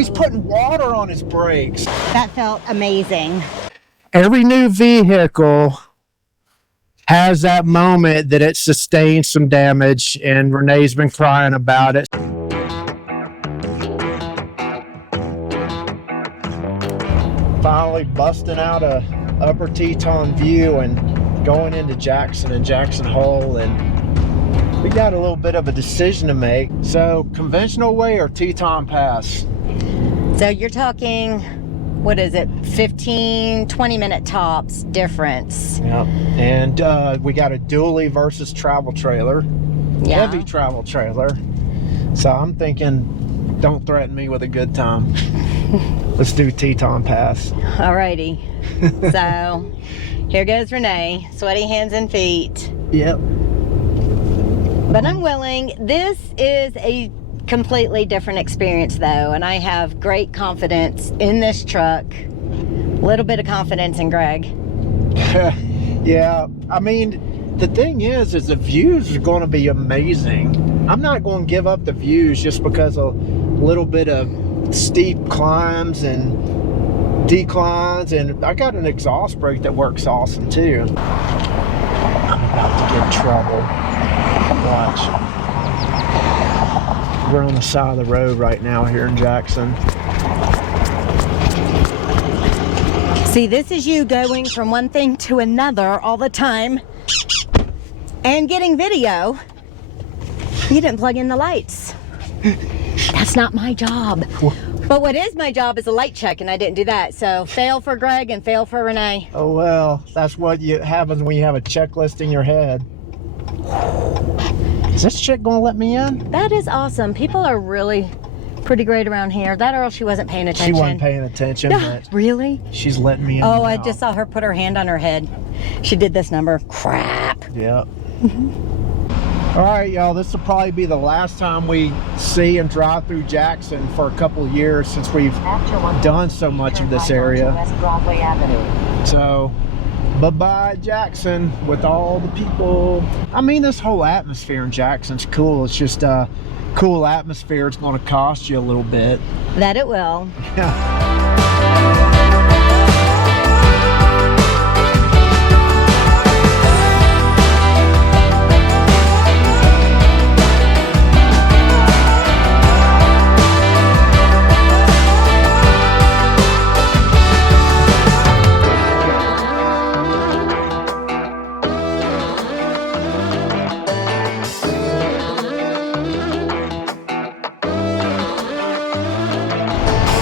he's putting water on his brakes. That felt amazing. Every new vehicle has that moment that it sustains some damage, and Renee's been crying about it. Finally busting out a upper Teton view and going into Jackson and Jackson Hole, and we got a little bit of a decision to make. So conventional way or Teton Pass? So you're talking, what is it, 15-20 minute tops difference. Yep. And we got a dually versus travel trailer. Yeah. Heavy travel trailer. So I'm thinking, don't threaten me with a good time. Let's do Teton Pass. Alrighty. So here goes Renee, sweaty hands and feet. Yep. But I'm willing. This is a completely different experience though, and I have great confidence in this truck. A little bit of confidence in Greg. Yeah, I mean, the thing is the views are going to be amazing. I'm not going to give up the views just because of a little bit of steep climbs and declines, and I got an exhaust brake that works awesome too. I'm about to get in trouble. Watch. We're on the side of the road right now here in Jackson. See, this is you going from one thing to another all the time and getting video. You didn't plug in the lights. That's not my job. But what is my job is a light check, and I didn't do that. So fail for Greg and fail for Renee. Oh well, that's what happens when you have a checklist in your head. Is this chick gonna let me in? That is awesome. People are really pretty great around here. That or else she wasn't paying attention. She wasn't paying attention. But really? She's letting me in. Oh, now. I just saw her put her hand on her head. She did this number. Crap. Yep. All right, y'all, this will probably be the last time we see and drive through Jackson for a couple of years since we've done so much of this area. So, bye-bye Jackson with all the people. I mean, this whole atmosphere in Jackson's cool. It's just a cool atmosphere. It's going to cost you a little bit. That it will. Yeah.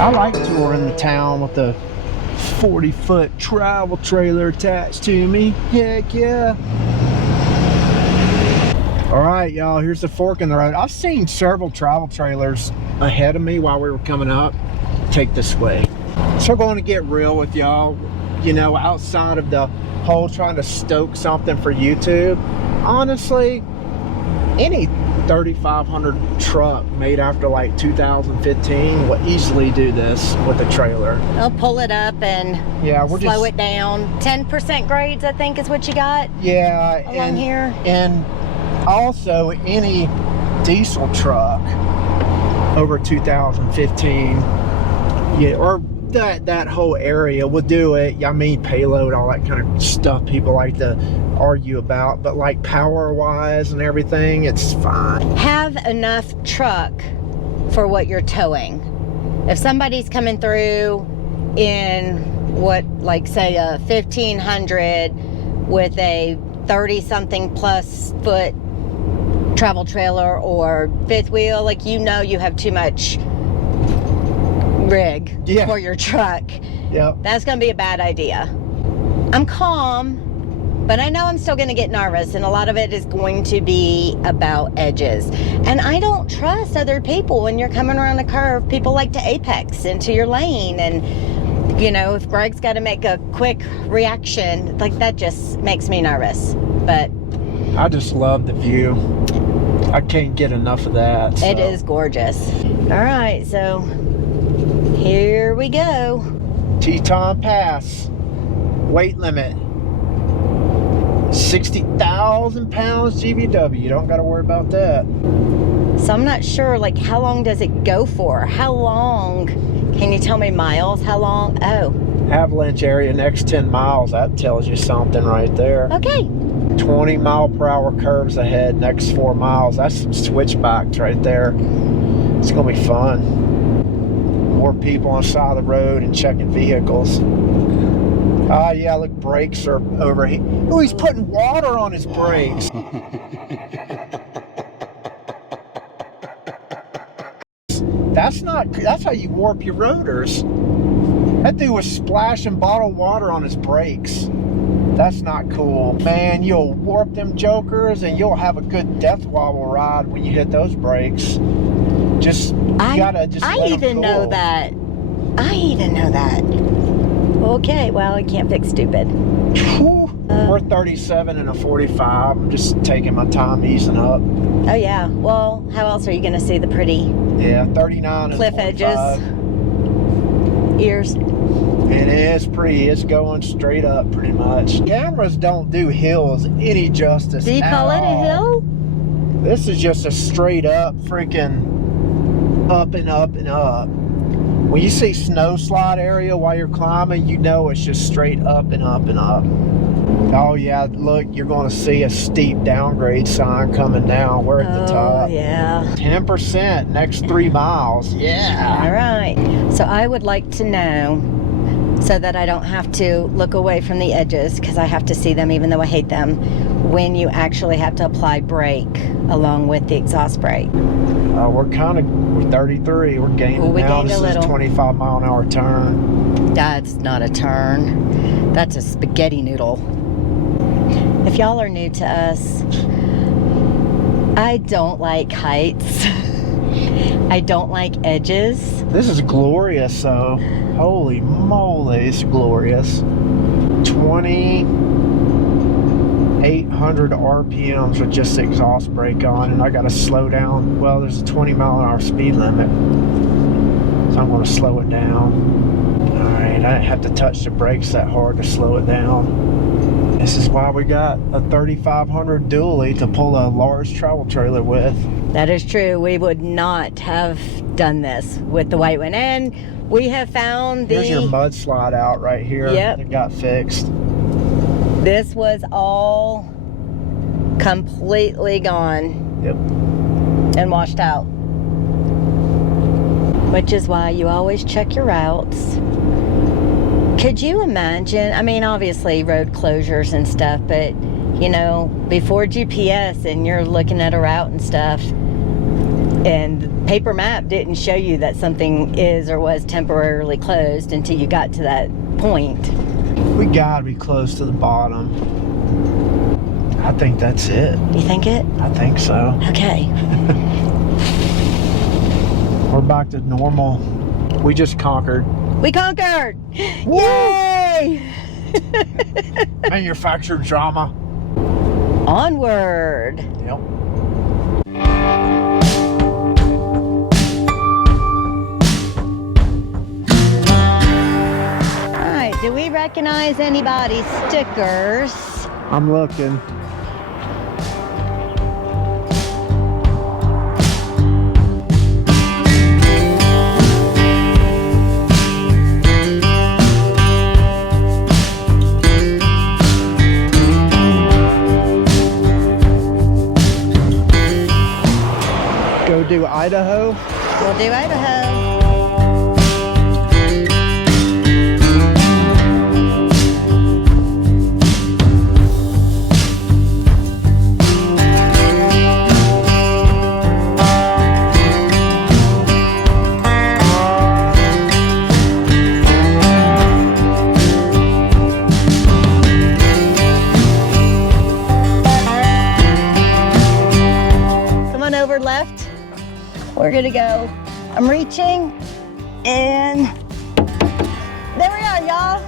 I like touring the town with the 40-foot travel trailer attached to me. Heck yeah. All right, y'all, here's the fork in the road. I've seen several travel trailers ahead of me while we were coming up take this way. So I'm going to get real with y'all, you know, outside of the whole trying to stoke something for YouTube. Honestly, any 3,500 truck made after like 2015 will easily do this with a trailer. They'll pull it up and slow it down. 10% grades, I think, is what you got. Yeah, along here. And also any diesel truck over 2015, yeah, or that whole area will do it. I mean, payload, all that kind of stuff people like to argue about, but like power wise and everything, it's fine. Have enough truck for what you're towing. If somebody's coming through in what, like say a 1500 with a 30 something plus foot travel trailer or fifth wheel, like, you know, you have too much rig for your truck. Yep. That's gonna be a bad idea. I'm calm, but I know I'm still gonna get nervous, and a lot of it is going to be about edges. And I don't trust other people when you're coming around a curve. People like to apex into your lane, and you know, if Greg's got to make a quick reaction, like, that just makes me nervous. But I just love the view. I can't get enough of that. So. It is gorgeous. All right, so here we go. Teton Pass. Weight limit 60,000 pounds GVW. You don't got to worry about that. So I'm not sure, like, how long does it go for? How long? Can you tell me miles? How long? Oh. Avalanche area next 10 miles. That tells you something right there. Okay. 20 mile per hour curves ahead next 4 miles. That's some switchbacks right there. It's going to be fun. More people on the side of the road and checking vehicles. Ah, yeah, look, brakes are over here. Oh, he's putting water on his brakes. That's how you warp your rotors. That dude was splashing bottled water on his brakes. That's not cool. Man, you'll warp them jokers and you'll have a good death wobble ride when you hit those brakes. I even know that. Okay, well, I can't fix stupid. We're 37 and a 45. I'm just taking my time easing up. Oh yeah. Well, how else are you going to see the pretty? Yeah, 39 cliff and 45. Edges. Ears. It is pretty. It's going straight up pretty much. Cameras don't do hills any justice. Do you call it a hill? This is just a straight up freaking up and up and up. When you see snow slide area while you're climbing, you know it's just straight up and up and up. Oh yeah, look, you're going to see a steep downgrade sign coming down. We're at the top. Oh yeah. 10% next 3 miles. Yeah. All right. So I would like to know, so that I don't have to look away from the edges because I have to see them even though I hate them, when you actually have to apply brake along with the exhaust brake. We're 33. We're gaining now. This is a 25 mile an hour turn. That's not a turn. That's a spaghetti noodle. If y'all are new to us, I don't like heights. I don't like edges. This is glorious, though. Holy moly, it's glorious. 2,800 RPMs with just the exhaust brake on, and I got to slow down. Well, there's a 20 mile an hour speed limit, so I'm going to slow it down. All right, I didn't have to touch the brakes that hard to slow it down. This is why we got a 3500 dually to pull a large travel trailer with. That is true. We would not have done this with the white one, and we have found Here's your mudslide out right here. Yep. It got fixed. This was all completely gone. Yep. And washed out. Which is why you always check your routes. Could you imagine, I mean, obviously road closures and stuff, but you know, before GPS and you're looking at a route and stuff, and the paper map didn't show you that something is or was temporarily closed until you got to that point. We gotta be close to the bottom. I think that's it. You think it? I think so. Okay. We're back to normal. We just conquered. We conquered! Woo! Yay! Manufactured drama. Onward! Yep. Alright, do we recognize anybody's stickers? I'm looking. Go do Idaho. We'll do Idaho. Come on over left. We're gonna go. I'm reaching, and there we are, y'all.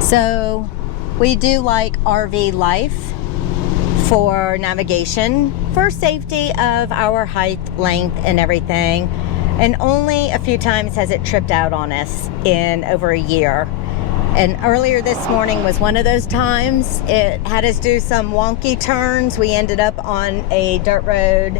So we do like RV life for navigation, for safety of our height, length, and everything. And only a few times has it tripped out on us in over a year. And earlier this morning was one of those times. It had us do some wonky turns. We ended up on a dirt road,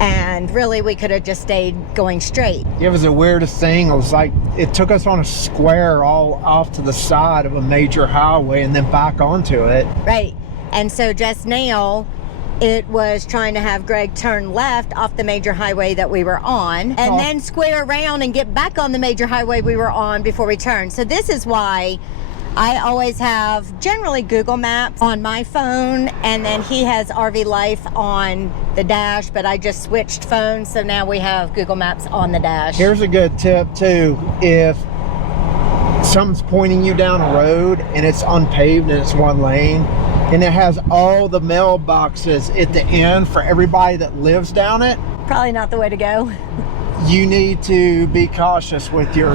and really we could have just stayed going straight. It was the weirdest thing. It was like it took us on a square all off to the side of a major highway and then back onto it. Right. And so just now it was trying to have Greg turn left off the major highway that we were on, and then square around and get back on the major highway we were on before we turned. So this is why I always have generally Google Maps on my phone, and then he has RV Life on the dash, but I just switched phones, so now we have Google Maps on the dash. Here's a good tip too. If something's pointing you down a road and it's unpaved and it's one lane, and it has all the mailboxes at the end for everybody that lives down it, Probably not the way to go. you need to be cautious with your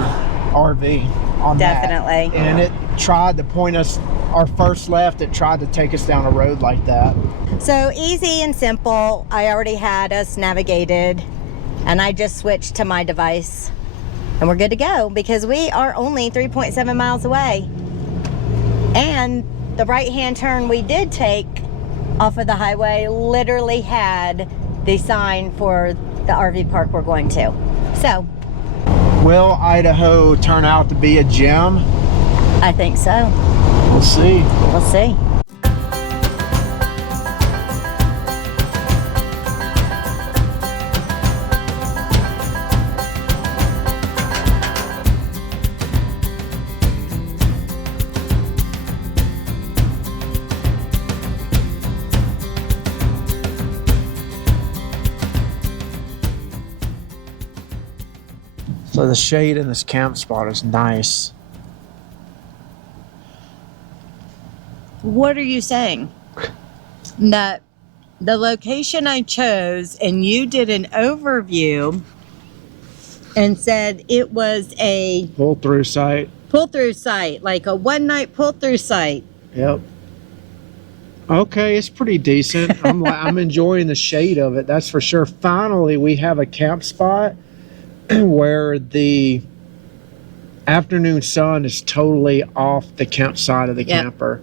RV on Definitely. that. And it tried to point us, our first left, it tried to take us down a road like that. So easy and simple. I already had us navigated, and I just switched to my device, and we're good to go because we are only 3.7 miles away. And the right-hand turn we did take off of the highway literally had the sign for the RV park we're going to. So, Will Idaho turn out to be a gem? I think so. We'll see. We'll see. So the shade in this camp spot is nice. What are you saying? That the location I chose, and you did an overview and said it was a Pull-through site. pull-through site, like a one-night pull-through site. Yep. Okay, it's pretty decent. I'm enjoying the shade of it, that's for sure. Finally, we have a camp spot where the afternoon sun is totally off the campsite of the camper.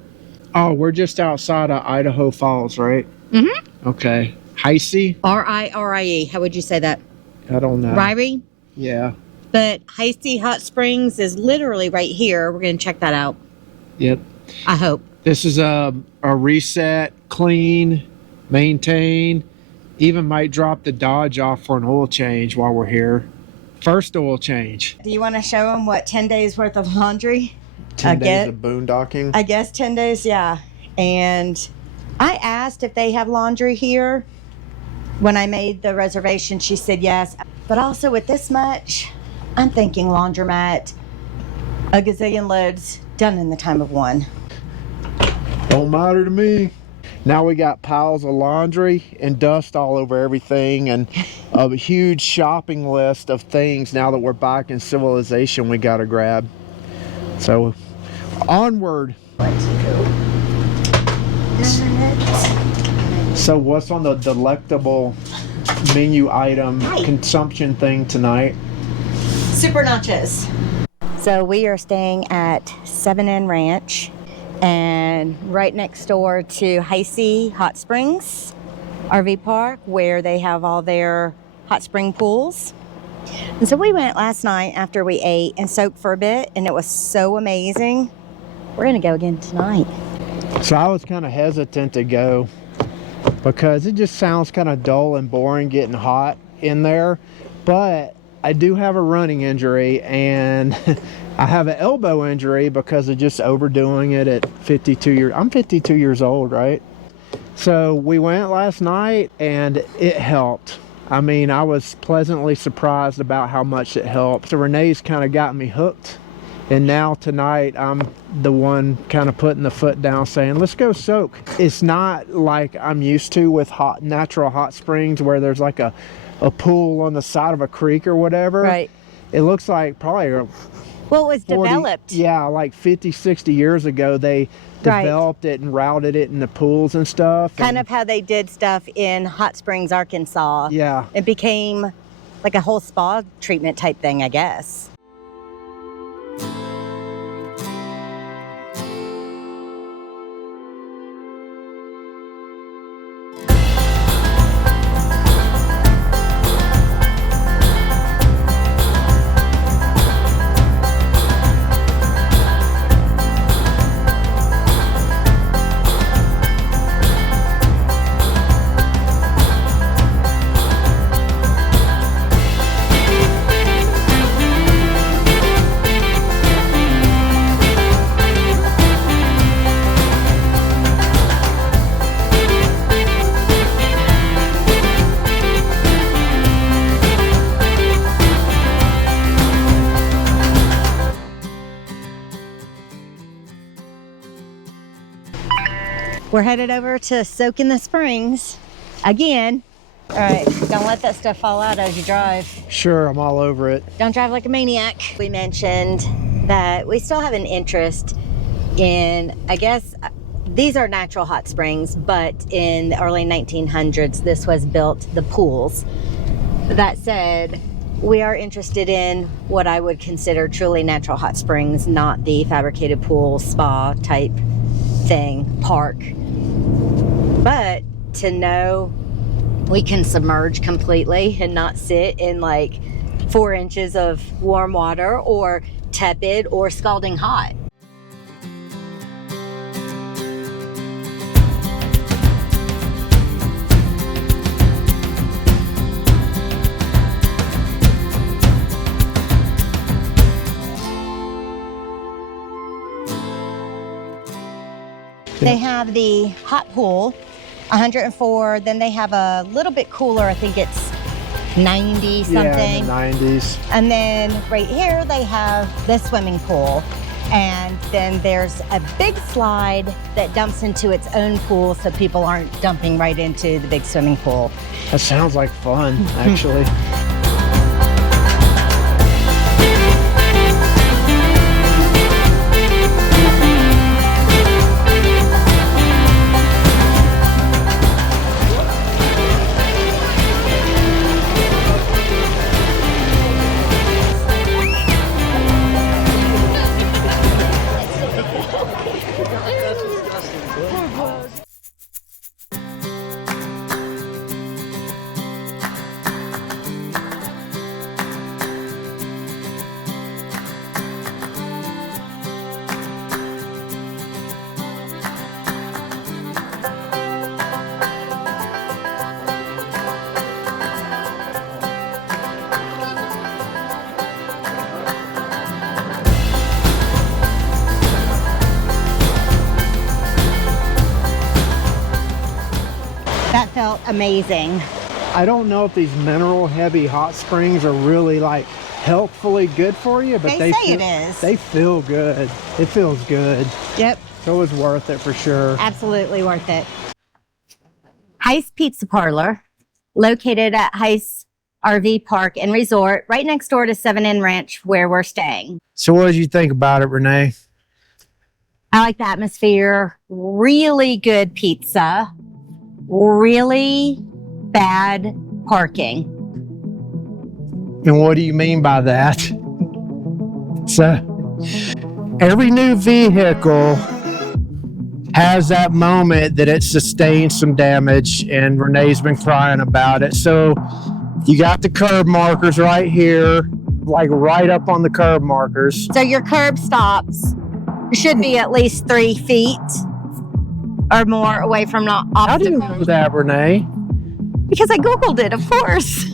Oh, we're just outside of Idaho Falls, right? Mm-hmm. Okay. Heise? R-I-R-I-E. How would you say that? I don't know. Ryrie? Yeah. But Heise Hot Springs is literally right here. We're going to check that out. Yep. I hope. This is a reset, clean, maintain. Even might drop the Dodge off for an oil change while we're here. First oil change. Do you want to show them what 10 days worth of laundry? 10 days of boondocking. I guess 10 days, yeah. And I asked if they have laundry here. When I made the reservation, she said yes. But also with this much, I'm thinking laundromat, a gazillion loads done in the time of one. Don't matter to me. Now we got piles of laundry and dust all over everything, and a huge shopping list of things now that we're back in civilization we gotta grab. So onward. So what's on the delectable menu item consumption thing tonight? Super nachos. So we are staying at 7 Inn Ranch, and right next door to Heise Hot Springs RV Park, where they have all their hot spring pools. And so we went last night after we ate and soaked for a bit, and it was so amazing. We're gonna go again tonight. So I was kind of hesitant to go because it just sounds kind of dull and boring getting hot in there, but I do have a running injury, and I have an elbow injury because of just overdoing it at 52 years. I'm 52 years old, right? So we went last night and it helped. I mean, I was pleasantly surprised about how much it helped. So Renee's kind of got me hooked, and now tonight I'm the one kind of putting the foot down saying, let's go soak. It's not like I'm used to with natural hot springs where there's like a pool on the side of a creek or whatever. Right. It looks like probably Well, it was 40, developed. yeah, like 50, 60 years ago, they Right. developed it and routed it in the pools and stuff. Kind and, of how they did stuff in Hot Springs, Arkansas. Yeah. It became like a whole spa treatment type thing, I guess. We're headed over to soak in the springs again. All right, don't let that stuff fall out as you drive. Sure, I'm all over it. Don't drive like a maniac. We mentioned that we still have an interest in, I guess, these are natural hot springs, but in the early 1900s, this was built, the pools. That said, we are interested in what I would consider truly natural hot springs, not the fabricated pool, spa type thing, park. But to know we can submerge completely and not sit in like 4 inches of warm water or tepid or scalding hot. They have the hot pool, 104. Then they have a little bit cooler. I think it's 90 something. Yeah, in the 90s. And then right here they have the swimming pool. And then there's a big slide that dumps into its own pool so people aren't dumping right into the big swimming pool. That sounds like fun, actually. That felt amazing. I don't know if these mineral heavy hot springs are really like healthfully good for you, but They say feel, it is. They feel good. It feels good. Yep, So it was worth it for sure. absolutely worth it. Heise Pizza Parlor, located at Heise RV Park and Resort, right next door to 7 Inn Ranch where we're staying. So what did you think about it, Renee? I like the atmosphere, really good pizza, really bad parking. And what do you mean by that? So every new vehicle has that moment that it sustains some damage, and Renee's been crying about it. So you got the curb markers right here, like right up on the curb markers. So your curb stops should be at least 3 feet or more away from the How do you obstacle. know that, Renee? Because I Googled it, of course.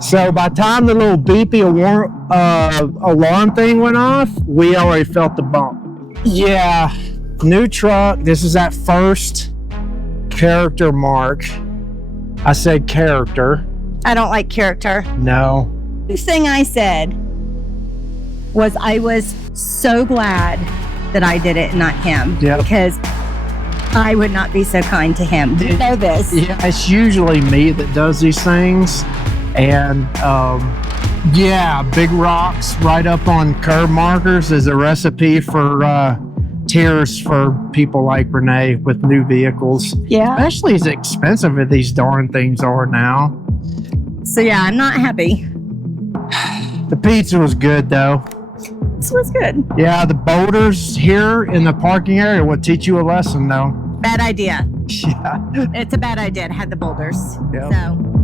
So by the time the little beepy alarm thing went off, we already felt the bump. Yeah, new truck. This is that first character mark. I said character. I don't like character. No. The thing I said was I was so glad that I did it, not him. Yep. Because I would not be so kind to him. You know this. Yeah, it's usually me that does these things. And Yeah, big rocks right up on curb markers is a recipe for tears for people like Renee with new vehicles. Yeah. Especially as expensive as these darn things are now. So yeah, I'm not happy. The pizza was good though. This was good. Yeah, the boulders here in the parking area will teach you a lesson though. Bad idea. Yeah. It's a bad idea to have the boulders. Yep. So